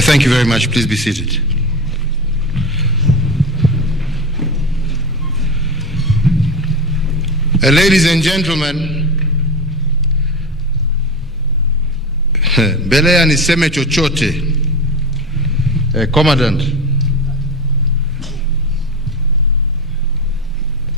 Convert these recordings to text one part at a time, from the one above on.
Thank you very much. Please be seated. Ladies and gentlemen, mbele ya niseme chochote, Commandant,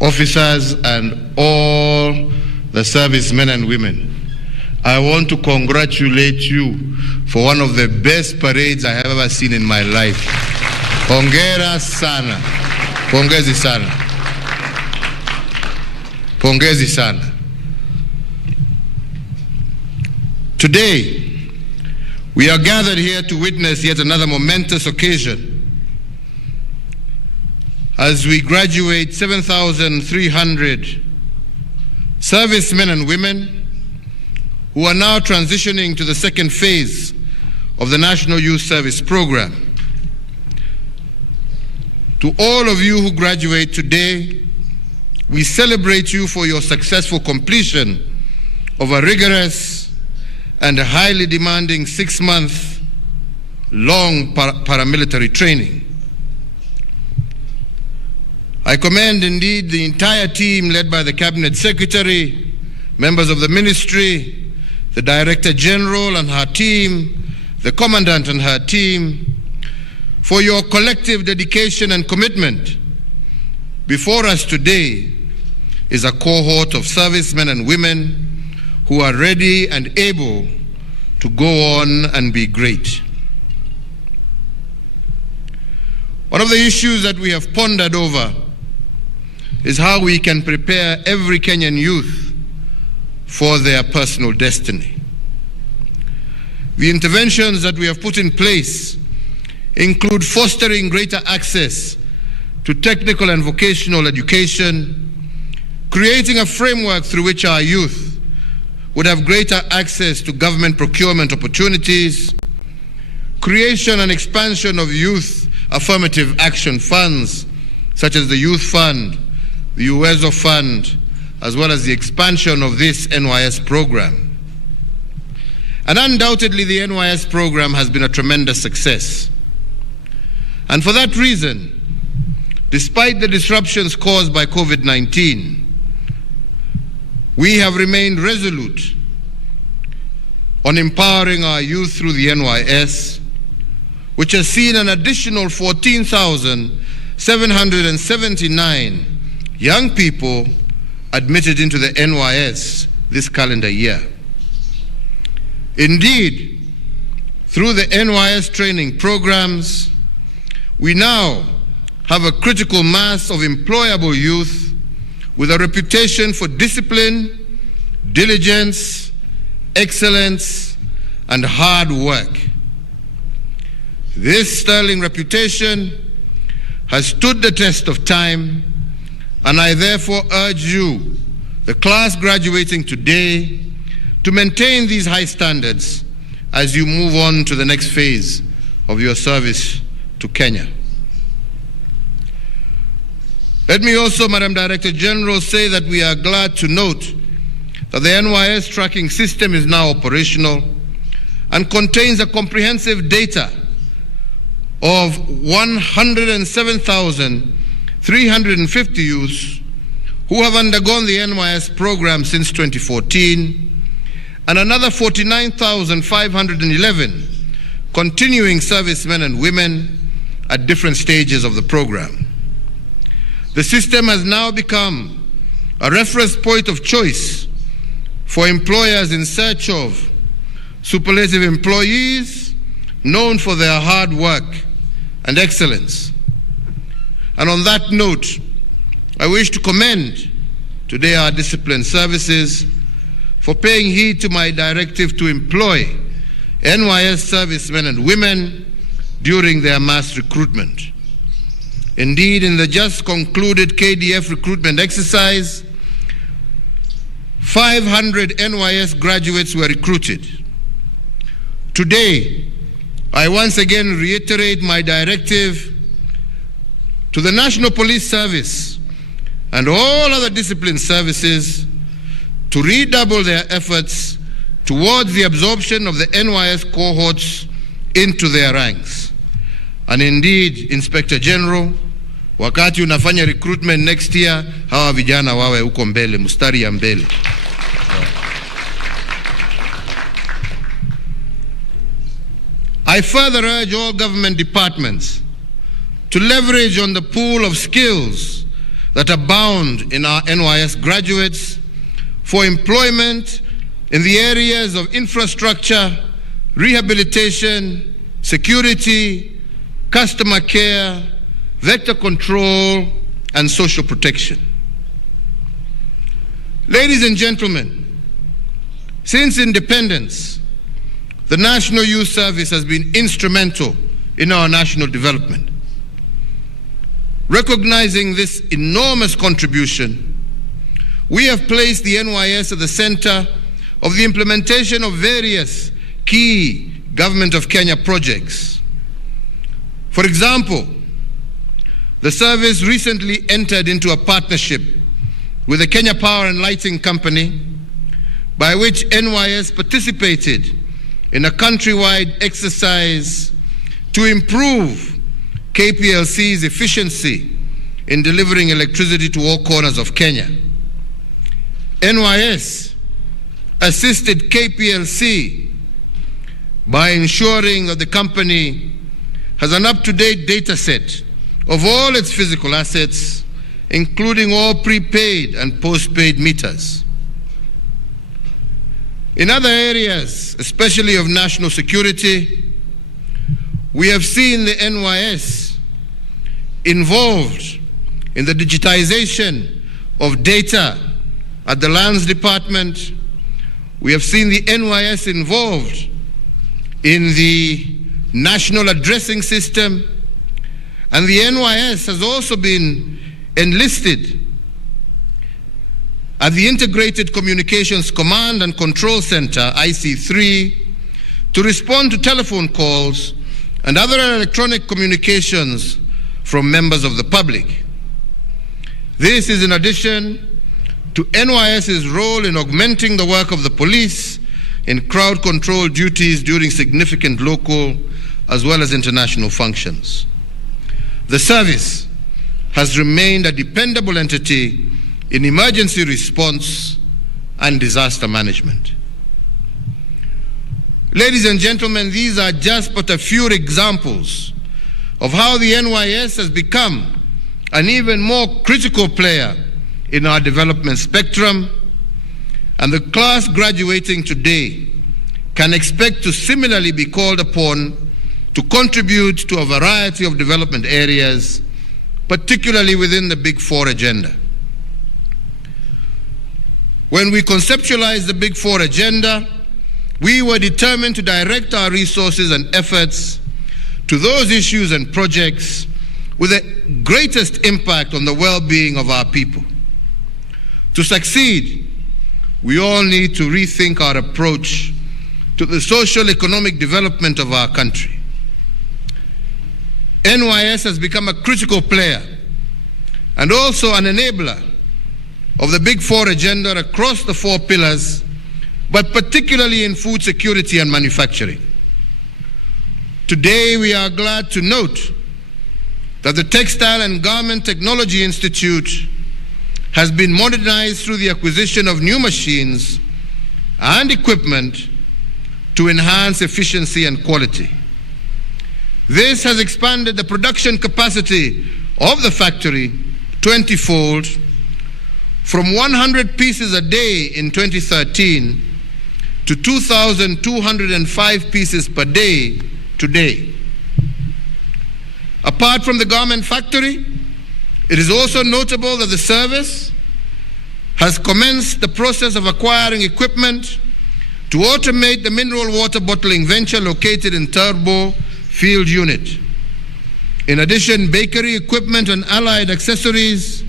officers and all the servicemen and women, I want to congratulate you for one of the best parades I have ever seen in my life. Hongera sana. Pongezi sana. Pongezi sana. Today, we are gathered here to witness yet another momentous occasion as we graduate 7,300 servicemen and women who are now transitioning to the second phase of the National Youth Service Program. To all of you who graduate today, we celebrate you for your successful completion of a rigorous and a highly demanding 6-month long paramilitary training. I commend indeed the entire team led by the Cabinet Secretary, members of the Ministry, the Director General and her team, the Commandant and her team, for your collective dedication and commitment. Before us today is a cohort of servicemen and women who are ready and able to go on and be great. One of the issues that we have pondered over is how we can prepare every Kenyan youth for their personal destiny. The interventions that we have put in place include fostering greater access to technical and vocational education, creating a framework through which our youth would have greater access to government procurement opportunities, creation and expansion of youth affirmative action funds, such as the Youth Fund, the UWEZO Fund, as well as the expansion of this NYS program. And undoubtedly, the NYS program has been a tremendous success. And for that reason, despite the disruptions caused by COVID-19, we have remained resolute on empowering our youth through the NYS, which has seen an additional 14,779 young people admitted into the NYS this calendar year. Indeed, through the NYS training programs, we now have a critical mass of employable youth with a reputation for discipline, diligence, excellence, and hard work. This sterling reputation has stood the test of time, and I therefore urge you, the class graduating today, to maintain these high standards as you move on to the next phase of your service to Kenya. Let me also, Madam Director General, say that we are glad to note that the NYS tracking system is now operational and contains a comprehensive data of 107,350 youths who have undergone the NYS program since 2014, and another 49,511 continuing servicemen and women at different stages of the program. The system has now become a reference point of choice for employers in search of superlative employees known for their hard work and excellence. And on that note, I wish to commend today our discipline services for paying heed to my directive to employ NYS servicemen and women during their mass recruitment. Indeed, in the just concluded KDF recruitment exercise, 500 NYS graduates were recruited. Today, I once again reiterate my directive to the National Police Service and all other discipline services to redouble their efforts towards the absorption of the NYS cohorts into their ranks. And indeed, Inspector General, wakati unafanya recruitment next year, hawa vijana wawe uko mbele, mustari ya mbele. I further urge all government departments to leverage on the pool of skills that abound in our NYS graduates for employment in the areas of infrastructure, rehabilitation, security, customer care, vector control, and social protection. Ladies and gentlemen, since independence, the National Youth Service has been instrumental in our national development. Recognizing this enormous contribution, we have placed the NYS at the center of the implementation of various key Government of Kenya projects. For example, the service recently entered into a partnership with the Kenya Power and Lighting Company, by which NYS participated in a countrywide exercise to improve KPLC's efficiency in delivering electricity to all corners of Kenya. NYS assisted KPLC by ensuring that the company has an up-to-date data set of all its physical assets, including all prepaid and postpaid meters. In other areas, especially of national security, we have seen the NYS involved in the digitization of data at the Lands Department. We have seen the NYS involved in the national addressing system, and the NYS has also been enlisted at the Integrated Communications Command and Control Center, IC3, to respond to telephone calls and other electronic communications from members of the public. This is in addition to NYS's role in augmenting the work of the police in crowd control duties during significant local as well as international functions. The service has remained a dependable entity in emergency response and disaster management. Ladies and gentlemen, these are just but a few examples of how the NYS has become an even more critical player in our development spectrum, and the class graduating today can expect to similarly be called upon to contribute to a variety of development areas, particularly within the Big Four agenda. When we conceptualized the Big Four agenda, we were determined to direct our resources and efforts to those issues and projects with the greatest impact on the well-being of our people. To succeed, we all need to rethink our approach to the social economic development of our country. NYS has become a critical player and also an enabler of the Big Four agenda across the four pillars, but particularly in food security and manufacturing. Today, we are glad to note that the Textile and Garment Technology Institute has been modernized through the acquisition of new machines and equipment to enhance efficiency and quality. This has expanded the production capacity of the factory 20-fold, from 100 pieces a day in 2013 to 2,205 pieces per day today. Apart from the garment factory, it is also notable that the service has commenced the process of acquiring equipment to automate the mineral water bottling venture located in Turbo Field Unit. In addition, bakery equipment and allied accessories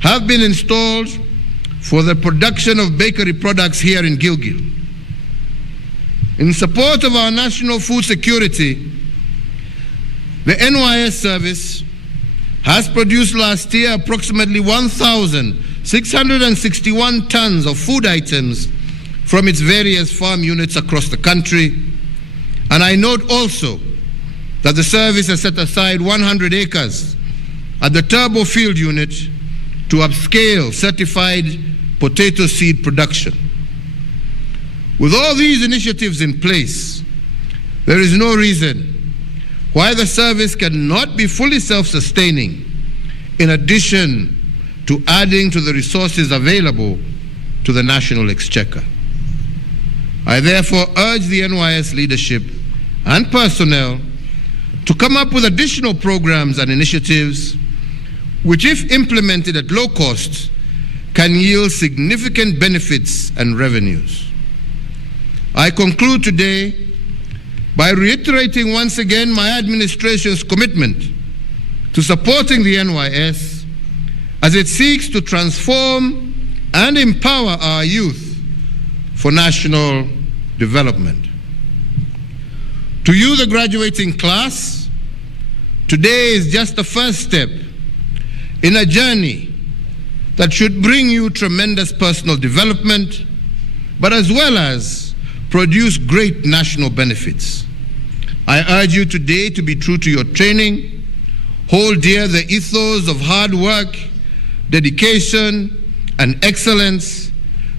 have been installed for the production of bakery products here in Gilgil. In support of our national food security, the NYS service has produced last year approximately 1,661 tons of food items from its various farm units across the country, And I note also that the service has set aside 100 acres at the Turbo Field Unit to upscale certified potato seed production. With all these initiatives in place, there is no reason why the service cannot be fully self-sustaining, in addition to adding to the resources available to the national exchequer. I therefore urge the NYS leadership and personnel to come up with additional programs and initiatives which, if implemented at low cost, can yield significant benefits and revenues. I conclude today by reiterating once again my administration's commitment to supporting the NYS as it seeks to transform and empower our youth for national development. To you, the graduating class, today is just the first step in a journey that should bring you tremendous personal development, but as well as produce great national benefits. I urge you today to be true to your training, hold dear the ethos of hard work, dedication, and excellence,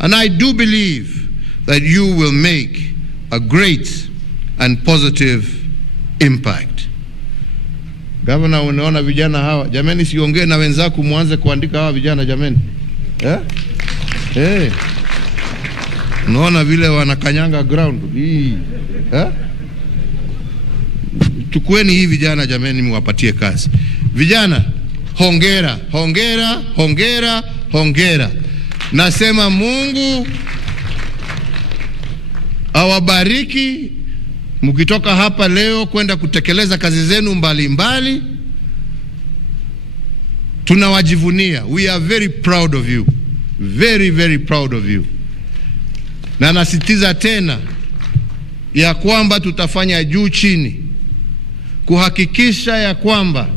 and I do believe that you will make a great and positive impact. Governor, unaona vijana hawa, jameni, siongee na wenzako muanze kuandika hawa vijana jameni. Unaona vile wanakanyanga ground hii. Chukueni hii vijana jameni, muwapatie kazi. Vijana, hongera, hongera, hongera, hongera. Nasema Mungu awabariki mkitoka hapa leo kwenda kutekeleza kazi zenu mbalimbali. Tunawajivunia. We are very proud of you. Very, very proud of you. Na nasitiza tena ya kwamba tutafanya juu chini kuhakikisha ya kwamba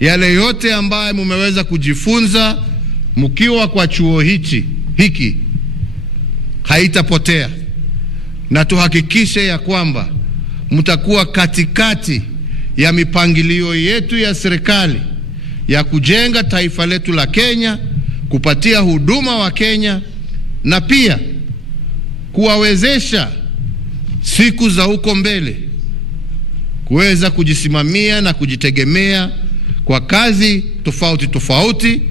yale yote ambayo mumeweza kujifunza mkiwa kwa chuo hiki haitapotea, na tuhakikishe ya kwamba mtakuwa katikati ya mipangilio yetu ya serikali ya kujenga taifa letu la Kenya, kupatia huduma wa Kenya, na pia kuwawezesha siku za huko mbele kuweza kujisimamia na kujitegemea kwa kazi tofauti tofauti,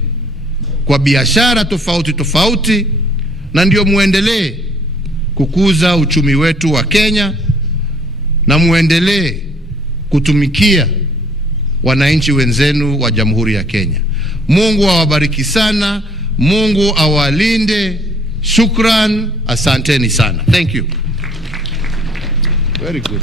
kwa biashara tofauti tofauti, na ndio muendelee kukuza uchumi wetu wa Kenya na muendelee kutumikia wananchi wenzenu wa Jamhuri ya Kenya. Mungu awabariki sana, Mungu awalinde. Shukran, asanteni sana. Thank you. Very good.